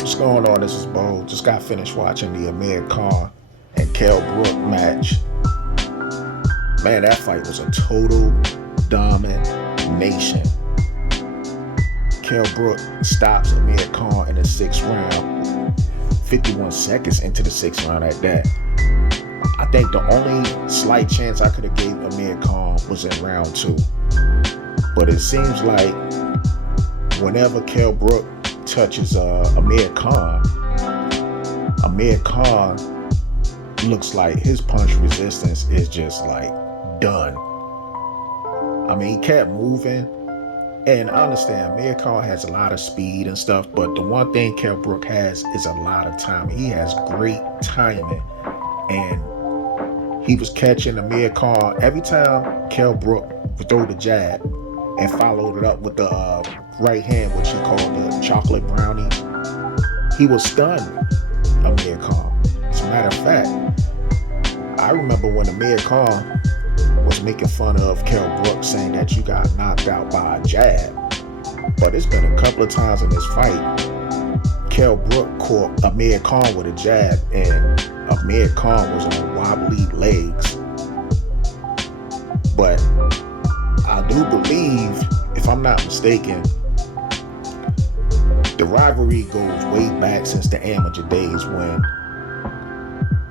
What's going on? This is Bo. Just got finished watching the Amir Khan and Kell Brook match. Man, that fight was a total domination. Kell Brook stops Amir Khan in the 6th round, 51 seconds into the 6th round at that. I think the only slight chance I could have gave Amir Khan was in round 2. But it seems like whenever Kell Brook touches Amir Khan looks like his punch resistance is just like done. I mean, he kept moving, and I understand Amir Khan has a lot of speed and stuff, but the one thing Kell Brook has is a lot of timing. He has great timing, and he was catching Amir Khan every time Kell Brook would throw the jab and followed it up with the right hand, which he called the chocolate brownie. He was stunned Amir Khan. As a matter of fact, I remember when Amir Khan was making fun of Kell Brook, saying that you got knocked out by a jab. But it's been a couple of times in this fight, Kell Brook caught Amir Khan with a jab, and Amir Khan was on wobbly legs. But I do believe, if I'm not mistaken, the rivalry goes way back since the amateur days when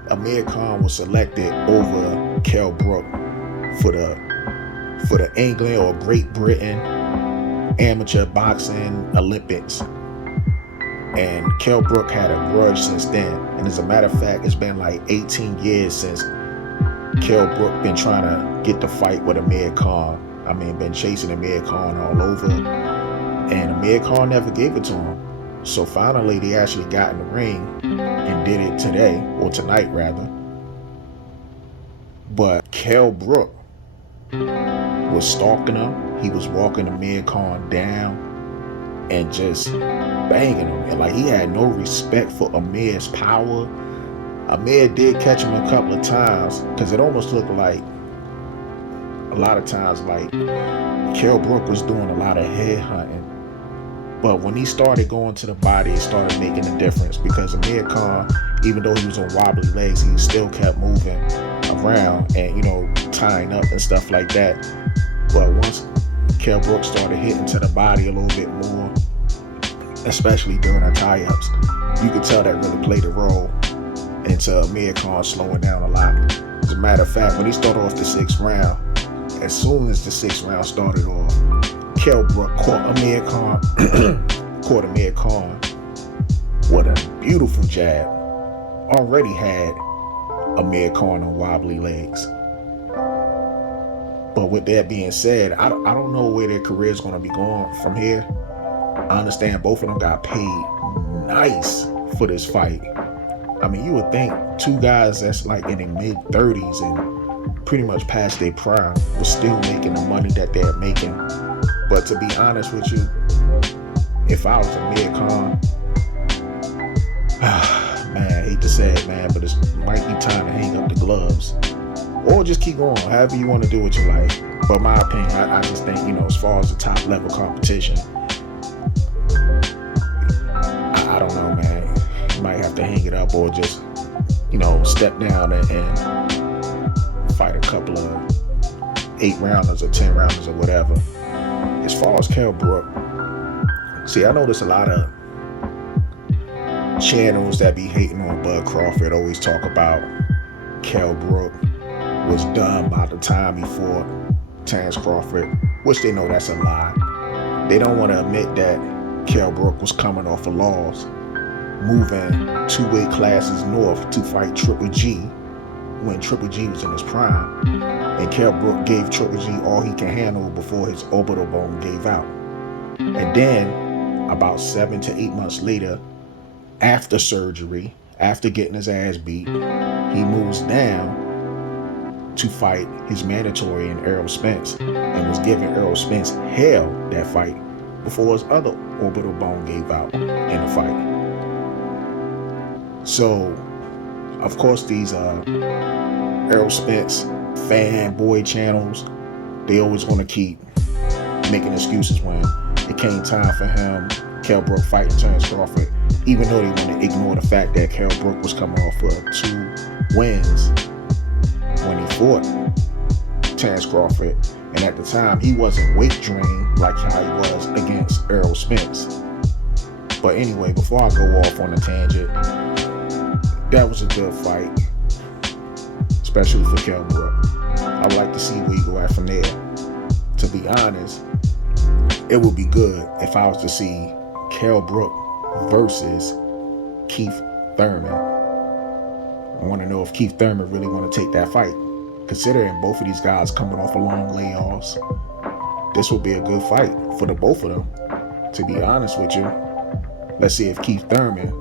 Amir Khan was selected over Kell Brook for the England or Great Britain Amateur Boxing Olympics. And Kell Brook had a grudge since then. And as a matter of fact, it's been like 18 years since Kell Brook been trying to get the fight with Amir Khan. I mean, been chasing Amir Khan all over, and Amir Khan never gave it to him. So finally, they actually got in the ring and did it today, or tonight rather. But Kell Brook was stalking him. He was walking Amir Khan down and just banging him. And like, he had no respect for Amir's power. Amir did catch him a couple of times, because it almost looked like a lot of times like Kell Brook was doing a lot of head hunting. But when he started going to the body, it started making a difference, because Amir Khan, even though he was on wobbly legs, he still kept moving around and, you know, tying up and stuff like that. But once Kell Brook started hitting to the body a little bit more, especially during the tie-ups, you could tell that really played a role into Amir Khan slowing down a lot. As a matter of fact, when he started off the 6th round, as soon as the 6th round started off, Kell Brook caught Amir Khan with a beautiful jab. Already had Amir Khan on wobbly legs. But with that being said, I don't know where their career is going to be going from here. I understand both of them got paid nice for this fight. I mean, you would think two guys that's like in their mid-30s and pretty much past their prime was still making the money that they're making. But to be honest with you, if I was Amir Khan, man, I hate to say it, man, but it might be time to hang up the gloves. Or just keep going, however you want to do with your life. But my opinion, I just think, you know, as far as the top level competition, I don't know, man. You might have to hang it up, or just, you know, step down and fight a couple of 8-rounders or 10-rounders or whatever. As far as Kell Brook, see, I notice a lot of channels that be hating on Bud Crawford always talk about Kell Brook was done by the time he fought Terence Crawford, which they know that's a lie. They don't want to admit that Kell Brook was coming off a loss, moving 2 weight classes north to fight Triple G when Triple G was in his prime. And Kell Brook gave Triple G all he can handle before his orbital bone gave out. And then, about 7 to 8 months later, after surgery, after getting his ass beat, he moves down to fight his mandatory in Errol Spence, and was giving Errol Spence hell that fight before his other orbital bone gave out in the fight. So, of course, these Errol Spence fanboy channels, they always want to keep making excuses when it came time for him Kell Brook fighting Terence Crawford, even though they want to ignore the fact that Kell Brook was coming off of 2 wins when he fought Terence Crawford, and at the time he wasn't weight drained like how he was against Errol Spence. But anyway, before I go off on a tangent, that was a good fight, especially for Kell Brook. I'd like to see where you go at from there. To be honest, it would be good if I was to see Kell Brook versus Keith Thurman. I want to know if Keith Thurman really want to take that fight. Considering both of these guys coming off of long layoffs, this will be a good fight for the both of them, to be honest with you. Let's see if Keith Thurman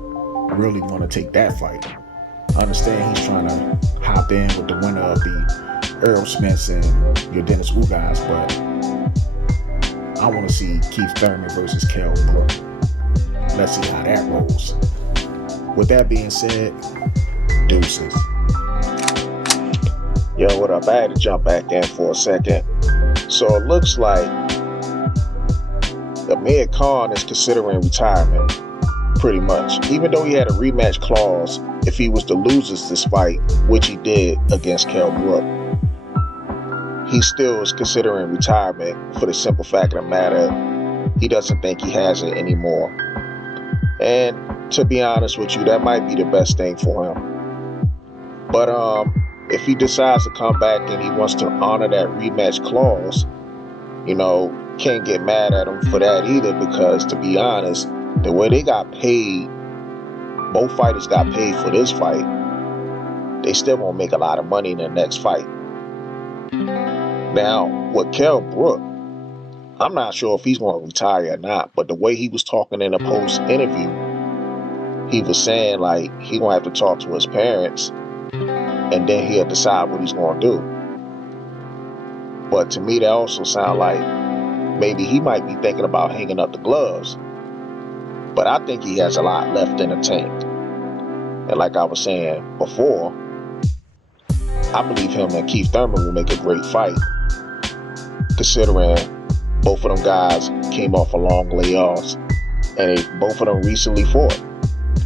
really want to take that fight. I understand he's trying to hop in with the winner of the Errol Spence and your Dennis Wu guys, but I want to see Keith Thurman versus Kell Brook. Let's see how that rolls. With that being said, deuces. Yo, what up? I had to jump back in for a second. So it looks like Amir Khan is considering retirement, pretty much. Even though he had a rematch clause if he was to lose this fight, which he did against Kell Brook, he still is considering retirement for the simple fact of the matter, he doesn't think he has it anymore. And to be honest with you, that might be the best thing for him. But if he decides to come back and he wants to honor that rematch clause, can't get mad at him for that either, because to be honest, the way they got paid, both fighters got paid for this fight, they still won't make a lot of money in the next fight. Now, with Kell Brook, I'm not sure if he's going to retire or not, but the way he was talking in the post interview, he was saying like he going to have to talk to his parents and then he'll decide what he's going to do. But to me, that also sounds like maybe he might be thinking about hanging up the gloves. But I think he has a lot left in the tank. And like I was saying before, I believe him and Keith Thurman will make a great fight, considering both of them guys came off of long layoffs and both of them recently fought.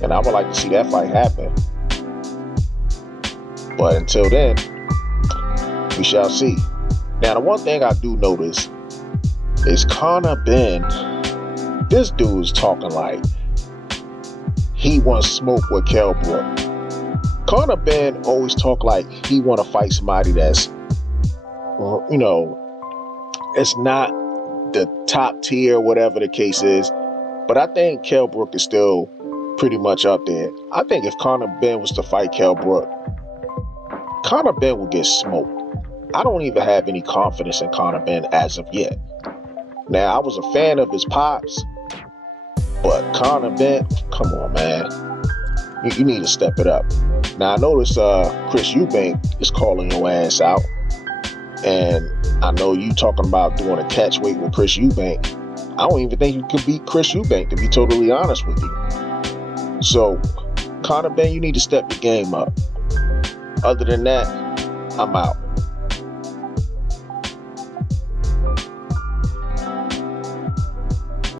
And I would like to see that fight happen. But until then, we shall see. Now, the one thing I do notice is Conor Ben. This dude's talking like he wants smoke with Kell Brook. Conor Ben always talk like he want to fight somebody that's, it's not the top tier, whatever the case is. But I think Kell Brook is still pretty much up there. I think if Conor Ben was to fight Kell Brook, Conor Ben will get smoked. I don't even have any confidence in Conor Ben as of yet. Now, I was a fan of his pops, but Conor Ben, come on, man. You need to step it up. Now, I noticed Chris Eubank is calling your ass out. And I know you talking about doing a catch weight with Chris Eubank. I don't even think you could beat Chris Eubank, to be totally honest with you. So, Conor Ben, you need to step your game up. Other than that, I'm out.